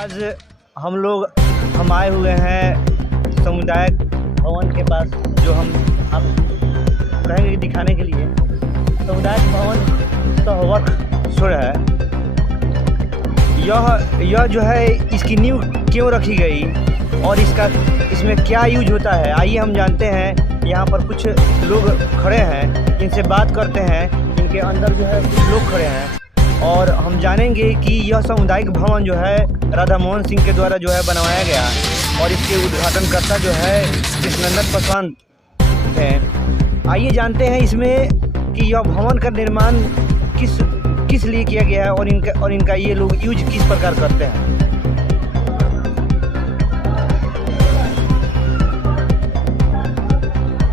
आज हम आए हुए हैं सामुदायिक भवन के पास, जो हम आप कहेंगे दिखाने के लिए। सामुदायिक भवन तो वर्क शुरू है। यह जो है, इसकी नींव क्यों रखी गई और इसमें क्या यूज होता है, आइए हम जानते हैं। यहाँ पर कुछ लोग खड़े हैं, इनसे बात करते हैं। इनके अंदर जो है कुछ लोग खड़े हैं और हम जानेंगे कि यह सामुदायिक भवन जो है राधा मोहन सिंह के द्वारा जो है बनवाया गया और इसके उद्घाटनकर्ता जो है कृष्णनंदन पासवान हैं। आइए जानते हैं इसमें कि यह भवन का निर्माण किस लिए किया गया है और इनका ये लोग यूज किस प्रकार करते हैं।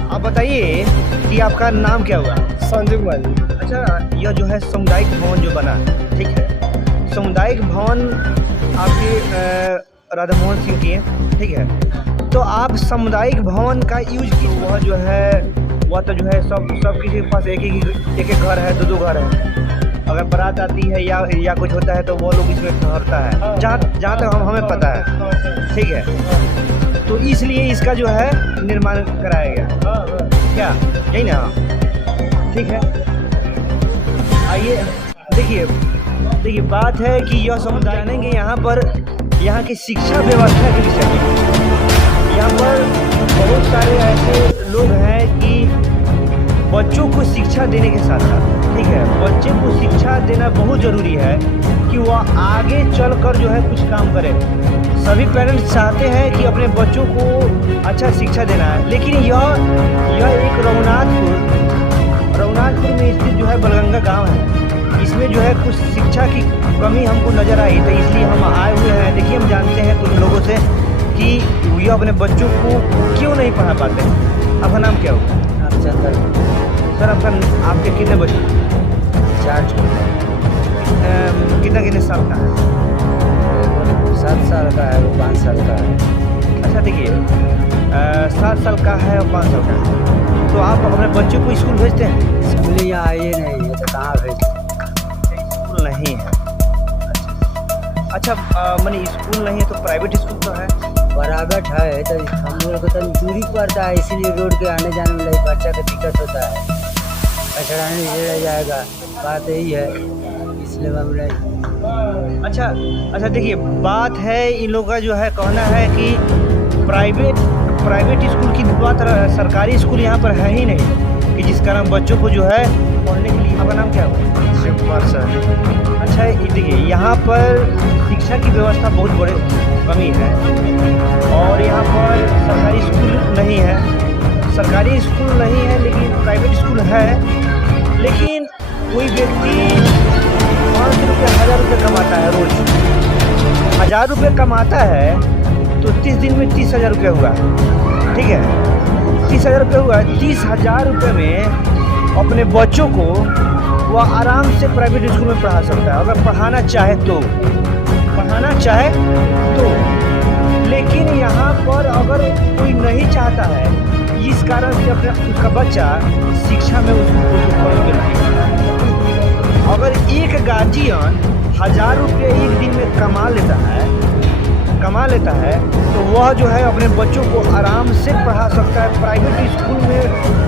आप बताइए कि आपका नाम क्या हुआ? संजय कुमार जी। अच्छा, यह जो है सामुदायिक भवन जो बना है, ठीक है, सामुदायिक भवन आपके राधा मोहन सिंह की है, ठीक है। तो आप सामुदायिक भवन का यूज की, वह जो है वह तो जो है सब किसी के पास एक घर है, दो घर है। अगर बारात आती है या कुछ होता है तो वो लोग इसमें ठहरता है, जहाँ तक हमें पता है, ठीक है। तो इसलिए इसका जो है निर्माण कराया गया, क्या यही ना? ठीक है, आइए देखिए बात है कि यह समुदाय जानेंगे यहाँ की शिक्षा व्यवस्था के विषय में। यहाँ पर बहुत सारे ऐसे लोग हैं कि बच्चों को शिक्षा देने के साथ साथ, ठीक है, बच्चे को शिक्षा देना बहुत ज़रूरी है कि वह आगे चलकर जो है कुछ काम करे। सभी पेरेंट्स चाहते हैं कि अपने बच्चों को अच्छा शिक्षा देना है, लेकिन यह एक रघुनाथपुर में स्थित जो है बलगंगा गांव है। इसमें जो है कुछ शिक्षा की कमी हमको नज़र आई, तो इसलिए हम आए हुए हैं। देखिए, हम जानते हैं कुछ लोगों से कि ये अपने बच्चों को क्यों नहीं पढ़ा पाते। आपका नाम क्या होगा? रामचंद्र। सर, आपके कितने बच्चे? 4 छोटे। कितने साल का है? 7 साल का है, वो 5 साल का है। अच्छा, देखिए, 7 साल का है और 5 साल का है, तो आप अपने बच्चों को स्कूल भेजते हैं? स्कूल यहाँ आइए नहीं है तो कहाँ भेजते? स्कूल नहीं है। अच्छा, माने स्कूल नहीं है तो प्राइवेट स्कूल तो है? प्राइवेट है तो हम लोग को तो दूरी पड़ता है, इसीलिए रोड के आने जाने में बच्चा का दिक्कत होता है। कचरा नहीं ले जाएगा, बात यही है, इसलिए हम नहीं। अच्छा, देखिए, बात है इन लोगों का जो है कहना है कि प्राइवेट स्कूल की बात, सरकारी स्कूल यहाँ पर है ही नहीं, कि जिस कारण बच्चों को जो है पढ़ने के लिए। आपका नाम क्या है? शिव कुमार सर। अच्छा, देखिए, यहाँ पर शिक्षा की व्यवस्था बहुत बड़ी कमी है और यहाँ पर सरकारी स्कूल नहीं है, लेकिन प्राइवेट स्कूल है। लेकिन कोई व्यक्ति 500 रुपये 1000 रुपये कमाता है रोज, 1000 रुपये कमाता है तो 30 दिन में 30,000 रुपये हुआ, ठीक है, 30,000 रुपये हुआ। 30,000 रुपये में अपने बच्चों को वह आराम से प्राइवेट स्कूल में पढ़ा सकता है, अगर पढ़ाना चाहे तो। लेकिन यहाँ पर अगर कोई नहीं चाहता है, इस कारण से उसका बच्चा शिक्षा में उसको मिलती है। अगर एक गार्जियन 1000 रुपये एक दिन में कमा लेता है तो वह जो है अपने बच्चों को आराम से पढ़ा सकता है प्राइवेट स्कूल में,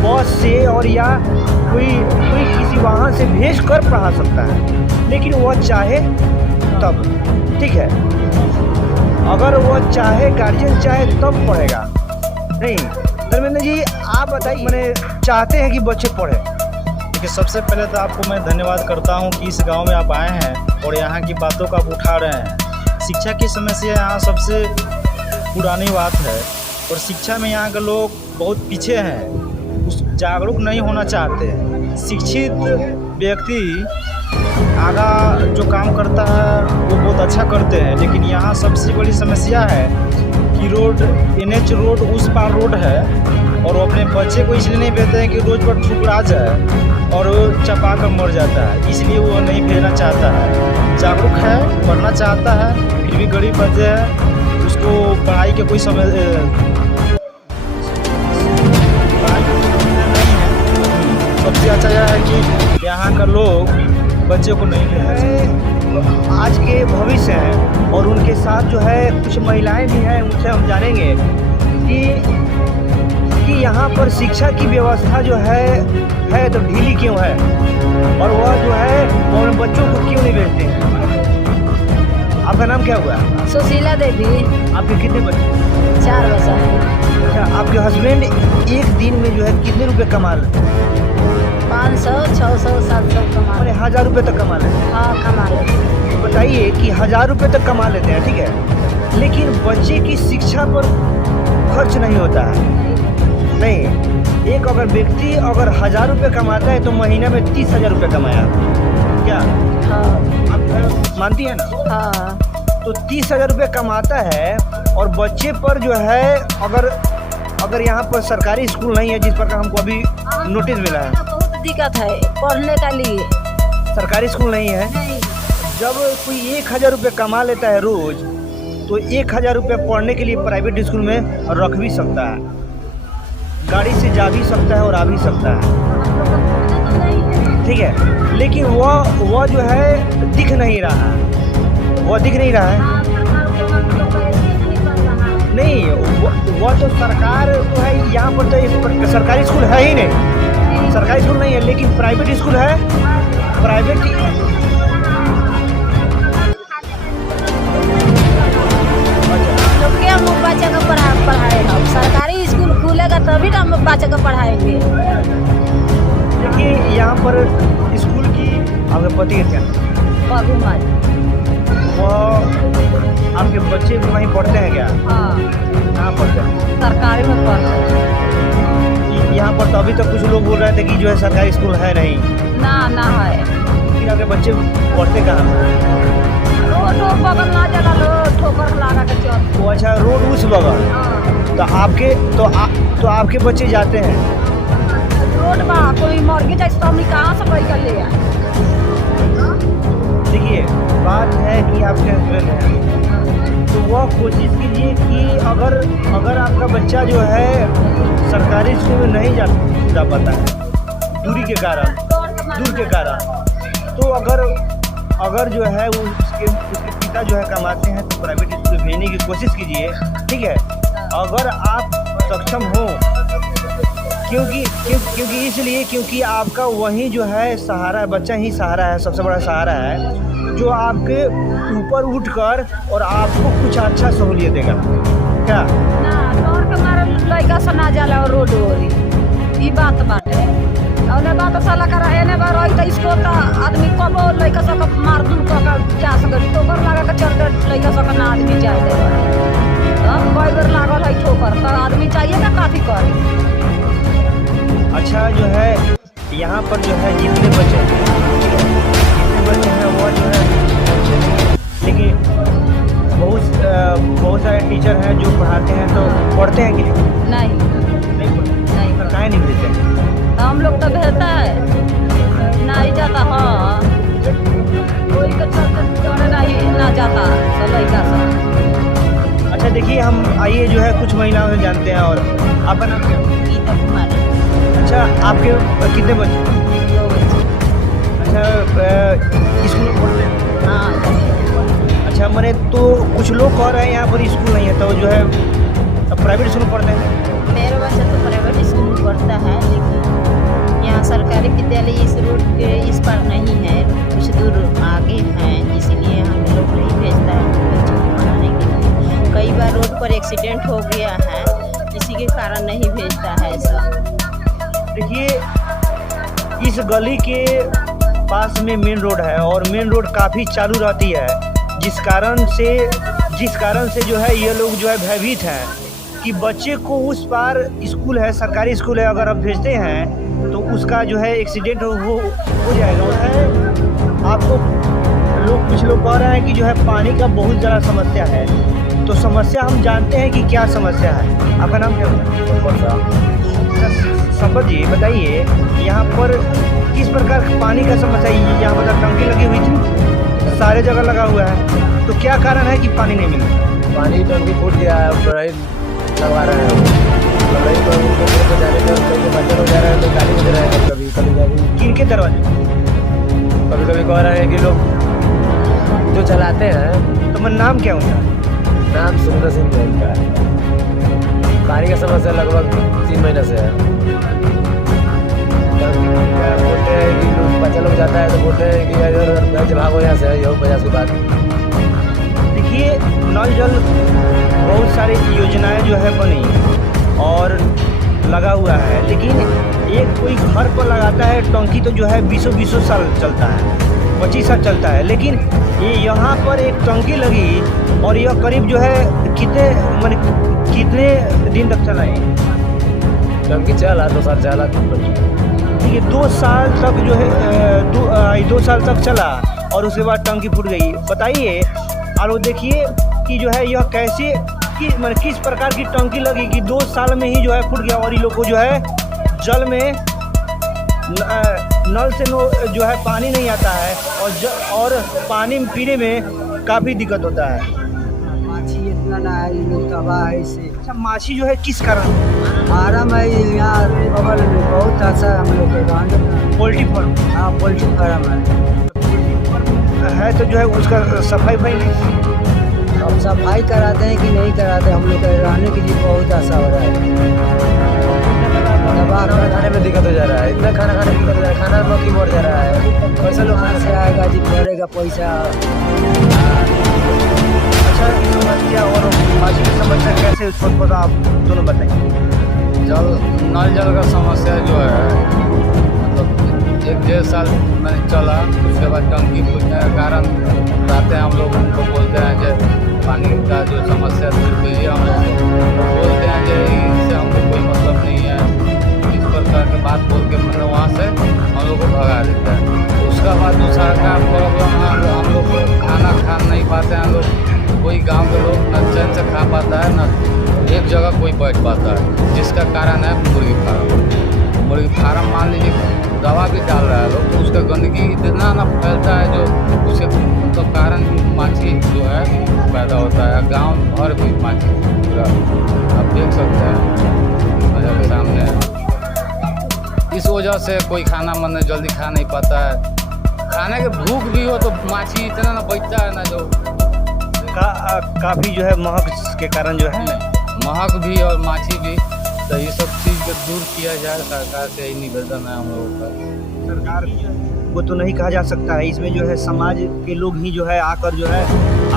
बस से और या कोई किसी वाहन से भेज कर पढ़ा सकता है। लेकिन वह चाहे तब, ठीक है, अगर वह चाहे, गार्जियन चाहे तब पढ़ेगा। नहीं धर्मेंद्र जी, आप बताइए, मैंने चाहते हैं कि बच्चे पढ़े। देखिए, सबसे पहले तो आपको मैं धन्यवाद करता हूं कि इस गांव में आप आए हैं और यहाँ की बातों का आप उठा रहे हैं। शिक्षा की समस्या यहाँ सबसे पुरानी बात है और शिक्षा में यहाँ के लोग बहुत पीछे हैं, जागरूक नहीं होना चाहते हैं। शिक्षित व्यक्ति आगा जो काम करता है वो बहुत अच्छा करते हैं, लेकिन यहाँ सबसे बड़ी समस्या है कि रोड, NH रोड, उस पार रोड है और वो अपने बच्चे को इसलिए नहीं भेजते हैं कि रोड पर ठुकरा जाए और वो चपा कर मर जाता है, इसलिए वो नहीं भेजना चाहता है। जागरूक है, पढ़ना चाहता है, फिर भी गरीब बच्चे हैं, उसको पढ़ाई के कोई समय नहीं है। सबसे अच्छा यह है कि यहाँ का लोग बच्चे को नहीं भेजना चाहिए। आज के भविष्य हैं और उनके साथ जो है कुछ महिलाएं भी हैं, उनसे हम जानेंगे कि यहाँ पर शिक्षा की व्यवस्था जो है तो ढीली क्यों है और वह जो है वो उन बच्चों को क्यों नहीं भेजते हैं। आपका नाम क्या हुआ? सुशीला देवी। आपके कितने बच्चे? 4 बच्चा है। अच्छा, आपके हस्बैंड एक दिन में जो है कितने रुपए कमा लेते हैं? 500, 600, 700 कमा अरे 1000 रुपये तक कमा लेते हैं। हाँ कमा लेते हैं। बताइए कि 1000 रुपये तक कमा लेते हैं, ठीक है, लेकिन बच्चे की शिक्षा पर खर्च नहीं होता है। नहीं, एक अगर व्यक्ति अगर 1000 रुपये कमाता है तो महीना में 30,000 रुपये कमाया, क्या हाँ आप मानती है ना? हाँ। तो 30,000 रुपये कमाता है और बच्चे पर जो है अगर यहाँ पर सरकारी स्कूल नहीं है, जिस पर हमको अभी नोटिस मिला है, बहुत दिक्कत है पढ़ने का लिए। सरकारी स्कूल नहीं है। नहीं। जब कोई 1000 रुपये कमा लेता है रोज, तो 1000 रुपये पढ़ने के लिए प्राइवेट स्कूल में रख भी सकता है, गाड़ी से जा भी सकता है और आ भी सकता है, ठीक है, लेकिन वह जो है दिख नहीं रहा है, वह दिख नहीं रहा है। नहीं, वो तो सरकार जो है यहाँ पर तो सरकारी स्कूल है ही नहीं, सरकारी स्कूल नहीं है, लेकिन प्राइवेट स्कूल है। प्राइवेट लोग क्या बच्चे को पढ़ाएगा? सरकारी स्कूल खुलेगा तभी ना हम बच्चे को पढ़ाएंगे। देखिए यहाँ पर स्कूल की आपके पति क्या बाबू हमारे। वो आपके बच्चे वहीं पढ़ते हैं क्या? हाँ कहाँ पढ़ते हैं? सरकारी में पढ़ते हैं। यहाँ पर तो अभी तक कुछ लोग बोल रहे थे कि जो है सरकारी स्कूल है नहीं। ना है। फिर आपके बच्चे पढ़ते कहाँ? रोड बगल ना जगह लो ठोकर लगा के चल। वो अच्छा, रोड उस बगल। हाँ। तो आपके बच्चे जाते हैं रोड पर कोई मुर्गी जैसे तो हम कहाँ से कोई कर ले आए? देखिए बात है कि आपके हस्बैंड है, तो वह कोशिश कीजिए कि अगर आपका बच्चा जो है सरकारी स्कूल में नहीं जा पाता है दूर के कारण, तो अगर जो है उसके पिता जो है कमाते हैं तो प्राइवेट स्कूल भेजने की कोशिश कीजिए, ठीक है, अगर आप सक्षम हो। क्योंकि इसलिए क्योंकि आपका वही जो है सहारा, बच्चा ही सहारा है, सबसे बड़ा सहारा है, जो आपके ऊपर उठकर और आपको कुछ अच्छा सहूलियत देगा। क्या ना तोर के मारे लड़का से ना जाला रोड ओरी ई बात बाटे। औने बात साला कर एने बार ओइ त इसको त आदमी कबो लड़का से मार दूर क जा सकत तो कर लगा के चलते लड़का से ना आदमी जाए दे। तब कोई बार लागल है ठोकर त आदमी चाहिए ना काफी कर। अच्छा जो है यहाँ पर जो है जितने बच्चे हैं वो जो है, लेकिन बहुत सारे टीचर हैं जो पढ़ाते हैं, तो पढ़ते हैं कि नहीं पढ़ते? सरकार नहीं भेजते। हम लोग तो भेजता है नहीं जाता। हाँ कोई का चलते नहीं ना जाता तो लड़का से। अच्छा देखिए, हम आइए जो है कुछ महिलाओं से जानते हैं। और आपका नाम क्या है? गीता कुमारी। अच्छा, आपके कितने बच्चे? 2 बच्चे। अच्छा, स्कूल में पढ़ते हैं? हाँ। अच्छा, मैंने तो कुछ लोग कह रहे हैं यहाँ पर स्कूल नहीं है, तो जो है प्राइवेट स्कूल में पढ़ते हैं। मेरा बच्चा तो प्राइवेट स्कूल में पढ़ता है, लेकिन यहाँ सरकारी विद्यालय इस रोड के इस पर नहीं है, कुछ दूर आगे हैं, इसलिए हम लोग नहीं भेजता है बच्चों को पढ़ाने के लिए। कई बार रोड पर एक्सीडेंट हो गया है, इसी के कारण नहीं भेजता है सब। देखिए, इस गली के पास में मेन रोड है और मेन रोड काफ़ी चालू रहती है, जिस कारण से जो है ये लोग जो है भयभीत हैं कि बच्चे को उस पार स्कूल है, सरकारी स्कूल है, अगर आप भेजते हैं तो उसका जो है एक्सीडेंट हो जाएगा। वो है आपको कुछ लोग कह रहे हैं कि जो है पानी का बहुत ज़्यादा समस्या है, तो समस्या हम जानते हैं कि क्या समस्या है। आपका नाम क्या है? संपत जी, बताइए यहाँ पर किस प्रकार पानी का समस्या है? यहाँ पर टंकी लगी हुई थी, सारे जगह लगा हुआ है, तो क्या कारण है कि पानी नहीं मिल रहा? पानी टंकी फूट गया है, बढ़ाई लगवा रहे हैं, बढ़ाई पर उनको जाने का कहीं बच्चे हो जा रहे हैं तो गाली बज रहे हैं, कभी गाली किन के दरवाजे? कभी कह रहे हैं कि लोग चलाते हैं। तो मैं नाम क्या उनका? नाम सुंदर सिंह है इनका। पानी की समस्या लगभग 3 महीने से है। बोलते हैं कि बच्चा लोग जाता है तो बोलते हैं कि इधर जब भागो यहाँ से, यही वजह से बात। देखिए, नल जल बहुत सारी योजनाएं जो है बनी और लगा हुआ है, लेकिन एक कोई घर पर लगाता है टंकी तो जो है 20 साल चलता है, 25 साल चलता है। लेकिन ये यहाँ पर एक टंकी लगी और यह करीब जो है कितने दिन तक चला है? टंकी चला 2 साल चला। देखिए 2 साल तक जो है 2 साल तक चला और उसके बाद टंकी फूट गई। बताइए, और वो देखिए कि जो है यह कैसे किस प्रकार की टंकी लगी कि 2 साल में ही जो है फूट गया और ये लोग को जो है जल में नल से जो है पानी नहीं आता है और पानी पीने में काफ़ी दिक्कत होता है। माछी इतना ना है, ये लोग तबाह है इससे। अच्छा, माछी जो है किस कारण? फार्म है यहाँ बगल में, बहुत अच्छा हम लोग के गाँव। Poultry farm? हाँ, पोल्ट्री फार्म है तो जो है उसका सफाई नहीं। अब सफाई कराते हैं कि नहीं कराते, हम लोग रहने के लिए बहुत आशा हो रहा है। दवा खाने में दिक्कत हो जा रहा है, इतना खाना खाने में दिक्कत हो जा रहा है, खाना मक्खी मर जा रहा है। पैसा लोग कहाँ से आएगा जी, भरेगा पैसा। अच्छा, समस्या और माछी की समस्या कैसे उत्पन्न होता आप दोनों बताइए। नल जल का समस्या जो है मतलब 1-1.5 साल मैंने चला, उसके बाद टंकी फूटने के कारण रहते हैं हम लोग उनको बोलते हैं कि पानी का जो समस्या दूर कीजिए। हम लोग बोलते हैं कि इससे हमको कोई मतलब नहीं है, इस प्रकार की बात बोल के मतलब वहाँ से हम लोग को भगा देता है। उसका बाद दूसरा का प्रॉब्लम है, हम लोग खाना खा नहीं पाते हैं। हम लोग कोई गाँव के लोग न चैन से खा पाता है, न एक जगह कोई बैठ पाता है, जिसका कारण है मुर्गी फार्म। मुर्गी फार्म मान लीजिए दवा भी डाल रहा है लोग, तो उसका गंदगी इतना ना फैलता है जो उसके तो कारण माछी जो है पैदा होता है। गांव भर भी माछी पूरा आप देख सकते हैं नजर के सामने। इस वजह से कोई खाना मन जल्दी खा नहीं पाता है। खाने के भूख भी हो तो माछी इतना ना बैठता है ना जो काफ़ी जो है महक के कारण जो है महक भी और माछी भी। तो ये सब चीज़ को दूर किया जाए, सरकार से यही निवेदन है हम लोगों का। सरकार को तो नहीं कहा जा सकता है, इसमें जो है समाज के लोग ही जो है आकर जो है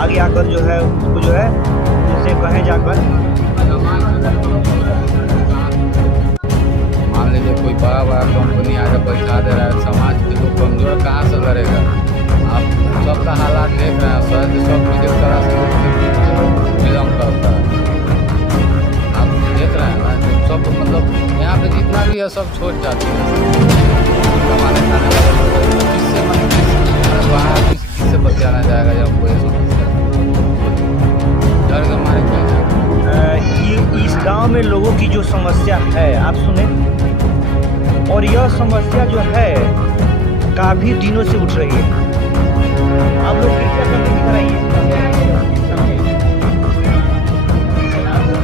आगे आकर जो है उसको जो है उनसे कहें जाकर। मान लीजिए कोई बड़ा बड़ा कंपनी आगे बैठा दे रहा है, समाज के लोग कमजोर कहाँ से लड़ेगा? आप सबका हालात देख रहे हैं, शहर के सब कुछ एक तरह से बिलोंग करता है। आप देख रहे हैं ना, सब मतलब यहाँ पे जितना भी है सब छोड़ जाती है। कमाने खाने वाले लोग किससे मतलब किससे बचाना जाएगा जब कोई समस्या डर के मारे कोई जाएगा। इस गांव में लोगों की जो समस्या है आप सुने, और यह समस्या जो है काफ़ी दिनों से उठ रही है। आप लोग कृपया करके दिख रही है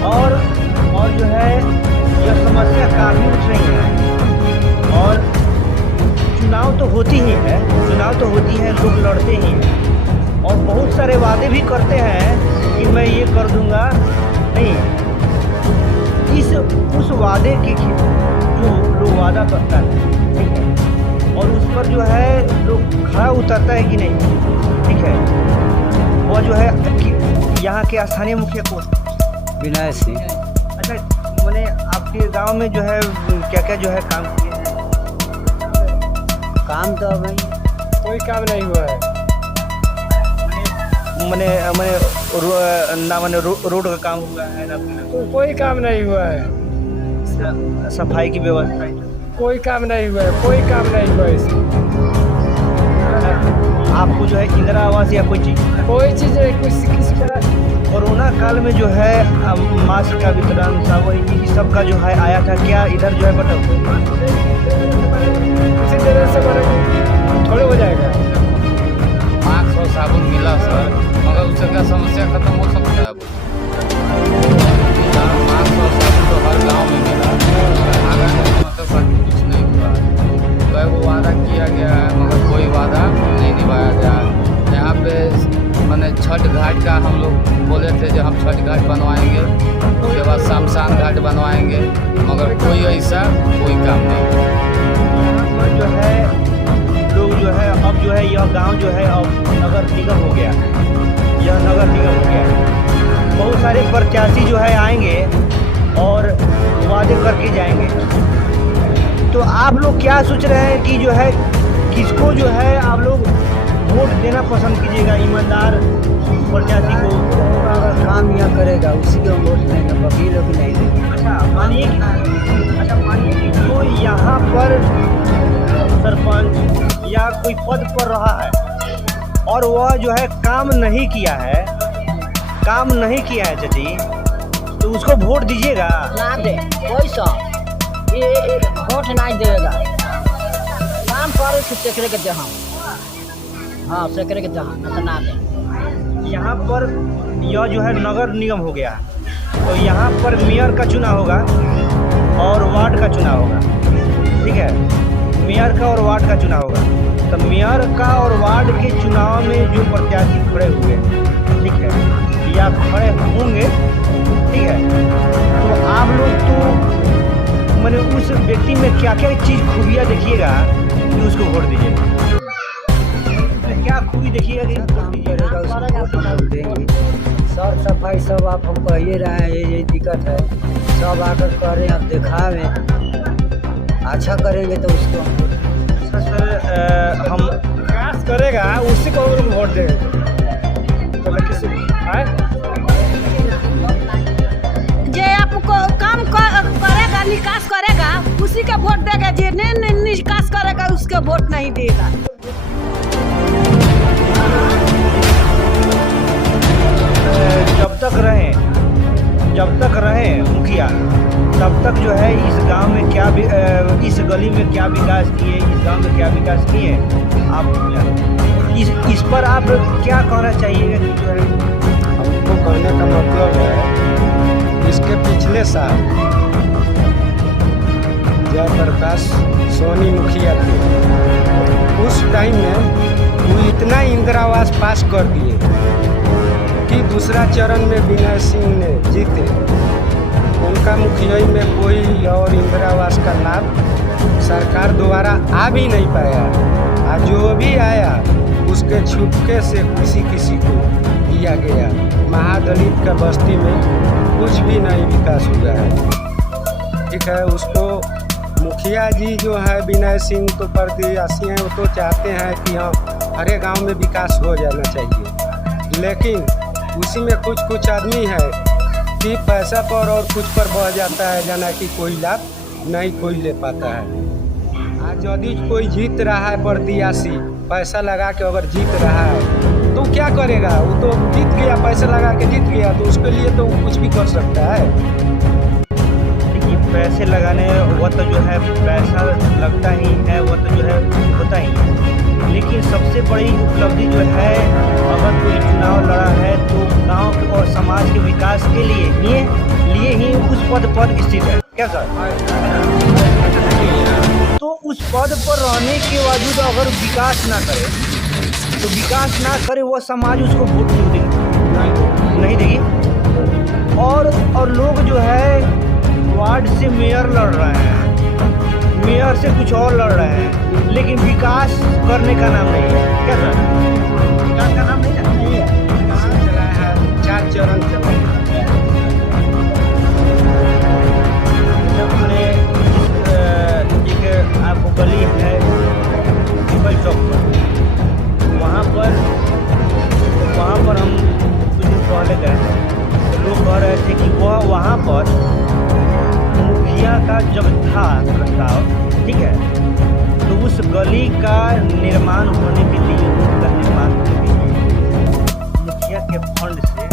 और जो है यह समस्या काफ़ी उठ रही है। और चुनाव तो होती ही है, लोग लड़ते ही हैं और बहुत सारे वादे भी करते हैं कि मैं ये कर दूंगा। नहीं, उस वादे की जो लोग वादा करता है, ठीक है, और उस पर जो है लोग खड़ा उतरता है कि नहीं, ठीक है, वह जो है यहाँ के स्थानीय मुखिया को विनय सिंह। अच्छा, मैंने आपके गांव में जो है क्या क्या जो है काम किए हैं? काम तो भाई कोई काम नहीं हुआ है। मैंने रोड का काम हुआ है ना? तो कोई काम नहीं हुआ है। सफाई की व्यवस्था कोई काम नहीं हुआ है, कोई काम नहीं हुआ है इसमें। आपको जो है इंदिरा आवास या कोई चीज़ नहीं, कुछ किसी तरह। कोरोना काल में जो है मास्क का वितरण था, वही सब का जो है आया था, क्या इधर जो है बताओ इसी तरह से थोड़े हो जाएगा। मास्क और साबुन मिला सर, मगर उससे क्या समस्या खत्म हो सकता है? मास्क और साबुन तो हर गांव में मिला, मतलब कुछ नहीं हुआ। कई वो वादा किया गया है मगर कोई वादा नहीं निभाया गया। यहाँ पे छठ घाट का हम लोग बोले थे जो हम छठ घाट बनवाएंगे, उसके बाद शमशान घाट बनवाएंगे, मगर कोई ऐसा कोई काम नहीं। यहाँ पर जो है लोग जो है अब जो है यह गांव जो है अब नगर निगम हो गया, यह नगर निगम हो गया। बहुत सारे प्रत्याशी जो है आएंगे और वादे करके जाएंगे। तो आप लोग क्या सोच रहे हैं कि जो है किसको जो है आप लोग वोट देना पसंद कीजिएगा? ईमानदार प्रत्याशी को? अगर काम यहाँ करेगा उसी को वोट देंगे, वकीलों को नहीं देंगे। अच्छा मानिए कि जो यहाँ पर सरपंच या कोई पद पर रहा है और वह जो है काम नहीं किया है चाची, तो उसको वोट दीजिएगा? ना दे कोई सा ये वोट नहीं देगा। काम करे कि सेकरे के जहाँ, हाँ सेकरे के जहाँ न तो ना दे। यहाँ पर यह जो है नगर निगम हो गया, तो यहाँ पर मेयर का चुनाव होगा और वार्ड का चुनाव होगा, ठीक है? मेयर का और वार्ड का चुनाव होगा। तो मेयर का और वार्ड के चुनाव में जो प्रत्याशी खड़े हुए, ठीक है, या खड़े होंगे, ठीक है, तो आप लोग तो मैंने उस व्यक्ति में क्या क्या चीज़ खूबियाँ देखिएगा कि उसको वोट दीजिएगा? क्या खूबी देखिएगा कि वोट दीजिएगा? उसको वोट देंगे। साफ सफाई सब आप हम कह ही रहे हैं, ये दिक्कत है। सब आकर करें, अब दिखावें, अच्छा करेंगे तो उसको सर हम विकास करेगा उसी को हम वोट देंगे। तो किसी जे आपको काम करेगा, निकास करेगा, उसी के वोट देगा। जे नहीं निकास करेगा उसके वोट नहीं देगा। जब तक रहें मुखिया, तब तक जो है इस गांव में क्या भी इस गली में क्या विकास किए, इस गांव में क्या विकास किए, आप इस पर आप क्या कहना चाहिएगा कि जो है? हमको कहने का मतलब है, इसके पिछले साल जयप्रकाश सोनी मुखिया थे, उस टाइम में वो इतना इंदिरा आवास पास कर दिए कि दूसरा चरण में विनय सिंह ने जीते। उनका मुखिया में कोई और इंदिरा आवास का लाभ सरकार द्वारा आ भी नहीं पाया। आज जो भी आया उसके छुपके से किसी को दिया गया। महादलित का बस्ती में कुछ भी नहीं विकास हुआ है, ठीक है। उसको मुखिया जी जो है विनय सिंह तो प्रत्याशी हैं, वो तो चाहते हैं कि हाँ हरे गांव में विकास हो जाना चाहिए, लेकिन उसी में कुछ आदमी है कि पैसा पर और कुछ पर बह जाता है, जाना कि कोई लाभ नहीं कोई ले पाता है। आज यदि कोई जीत रहा है प्रत्याशी, पैसा लगा के अगर जीत रहा है तो क्या करेगा? वो तो जीत गया, पैसा लगा के जीत गया, तो उसके लिए तो कुछ भी कर सकता है। देखिए पैसे लगाने वह तो जो है पैसा लगता ही है, वह तो जो है होता ही है, लेकिन सबसे बड़ी उपलब्धि जो है अगर कोई चुनाव लड़ा है तो गांव और समाज के विकास के लिए ही उस पद पर स्थित है। क्या सर? तो उस पद पर रहने के बावजूद अगर विकास ना करे वह समाज उसको वोट नहीं देगी। और लोग जो है वार्ड से मेयर लड़ रहे हैं, मेयर से कुछ और लड़ रहे हैं, लेकिन विकास करने का नाम नहीं है। क्या सर? विकास का नाम नहीं है। चला है 4 चरण चला है। हमने एक आपको गली है पीपल चौक पर, वहाँ पर हम कुछ दिन पहले गए तो लोग कह रहे थे कि वहाँ पर मुखिया का जब था प्रस्ताव, ठीक है, तो उस गली का निर्माण होने के लिए मुखिया के फंड से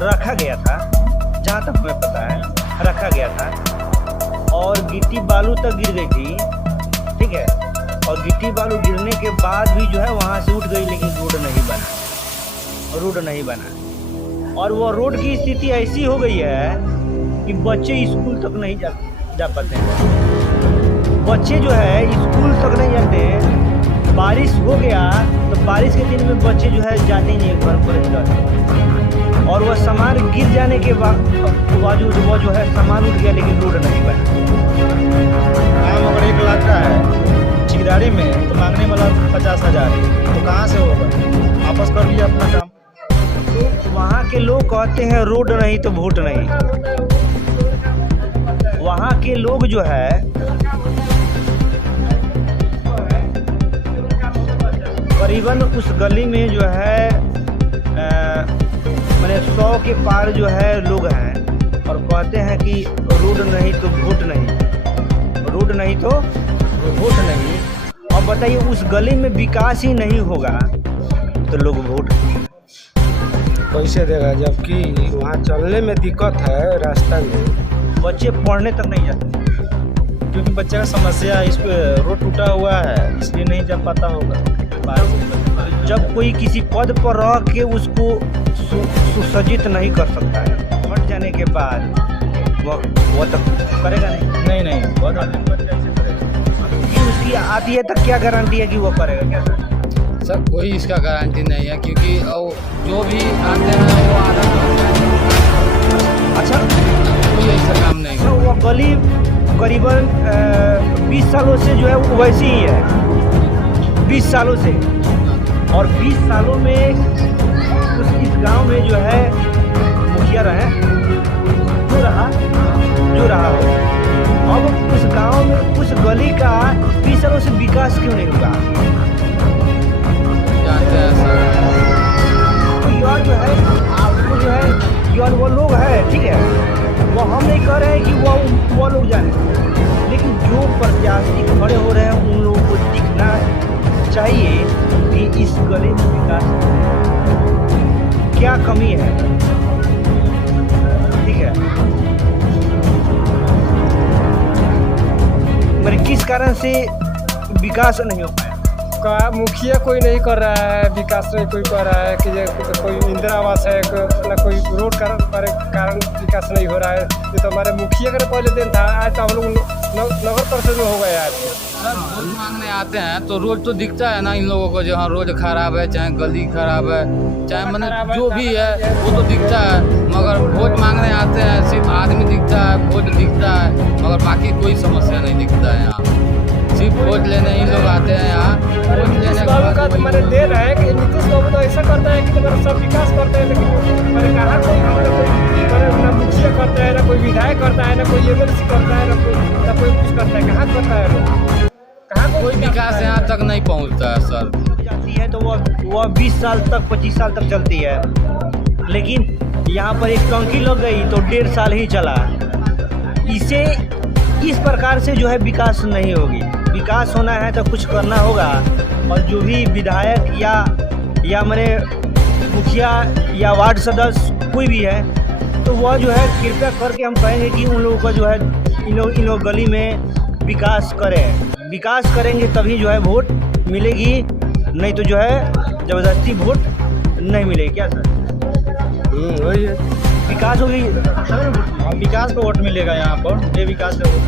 रखा गया था, जहाँ तक हमें पता है रखा गया था, और गिट्टी बालू तक गिर गई थी, ठीक है, और गिट्टी बालू गिरने के बाद भी जो है वहाँ से उठ गई, लेकिन रोड नहीं बना। और वो रोड की स्थिति ऐसी हो गई है कि बच्चे स्कूल तक नहीं जा पाते हैं। बच्चे जो है स्कूल तक नहीं जाते हैं बारिश हो गया तो बारिश के दिन में बच्चे जो है जाते ही नहीं घर पर जाते, और वह सामान गिर जाने के बावजूद वो जो है सामान उठ गया लेकिन रोड नहीं बना। काम अगर 1 लाख का है ठेकेदारी में तो मांगने वाला 50,000, तो कहाँ से होगा? वापस कर लिया अपना काम। तो वहाँ के लोग कहते हैं रोड नहीं तो वोट नहीं। वहाँ के लोग जो है करीबन उस गली में जो है मैंने 100 के पार जो है लोग हैं, और कहते हैं कि रोड नहीं तो वोट नहीं, रोड नहीं तो वोट नहीं। अब बताइए उस गली में विकास ही नहीं होगा तो लोग वोट कैसे देगा, जबकि वहाँ चलने में दिक्कत है, रास्ता में बच्चे पढ़ने तक नहीं जाते। क्योंकि बच्चे का समस्या इस पे रोड टूटा हुआ है, इसलिए नहीं जा पाता होगा। जब कोई किसी पद पर रह के उसको सुसज्जित नहीं कर सकता है, हट जाने के बाद वो तक करेगा नहीं। नहीं बहुत आदमी बच्चे ऐसे करेगा। फिर उसकी आती है तक क्या गारंटी है कि वो करेगा? क्या सर? सर कोई इसका गारंटी नहीं है, क्योंकि जो भी आते हैं वो आधा अच्छा, कोई ऐसा काम नहीं तो वो गली करीबन 20 सालों से जो है वो वैसी ही है, 20 सालों से। और 20 सालों में इस गांव में जो है मुखिया रहे जो रहा हो, अब उस गांव में उस गली का 20 सालों से विकास क्यों नहीं हुआ? जानते हैं सर। तो यार जो है आपको जो है यार वो लोग है, ठीक है, वो हम नहीं कह रहे हैं कि वो लोग जाने, लेकिन जो प्रत्याशी खड़े हो रहे हैं उन लोगों को दिखना चाहिए कि इस गली में विकास क्या कमी है। ठीक है, मेरे किस कारण से विकास नहीं हो पाया? का मुखिया कोई नहीं कर रहा है, विकास नहीं कोई कर रहा है, कि कोई इंदिरा आवास है, ना कोई रोड का कारण विकास नहीं हो रहा है। ये तो हमारे मुखिया का पहले दिन था, आज तो हम लोग नगर परिषद में हो गए। आज सर वोट मांगने आते हैं तो रोड तो दिखता है ना इन लोगों को, जो हाँ रोड खराब है, चाहे गली खराब है, चाहे मतलब जो भी है वो तो दिखता है। मगर वोट मांगने आते हैं सिर्फ आदमी दिखता है, वोट दिखता है, मगर बाकी कोई समस्या नहीं दिखता है। यहाँ सिर्फ वोट लेने ही लोग आते हैं। यहाँ वोट लेने के बाद मैंने दे रहा है कि नीतीश बाबू तो ऐसा करता है कि मेरा सब विकास करते हैं, लेकिन मैंने कहा कोई ना मुखिया करता है, ना कोई विधायक करता है, ना कोई एमएलसी करता है, ना कोई कुछ करता है। कहाँ करता है? कहाँ कोई विकास यहाँ तक नहीं पहुँचता है सर। जाती है तो वह 20 साल तक 25 साल तक चलती है, लेकिन यहाँ पर एक टंकी लग गई तो 1.5 साल ही चला। इसे इस प्रकार से जो है विकास नहीं होगी। विकास होना है तो कुछ करना होगा, और जो भी विधायक या मेरे मुखिया या वार्ड सदस्य कोई भी है तो वह जो है कृपया करके हम कहेंगे कि उन लोगों का जो है इन लोग गली में विकास करें। विकास करेंगे तभी जो है वोट मिलेगी, नहीं तो जो है ज़बरदस्ती वोट नहीं मिलेगी। क्या सर? वही है, विकास होगी, विकास को वोट मिलेगा यहाँ पर, ये विकास का वोट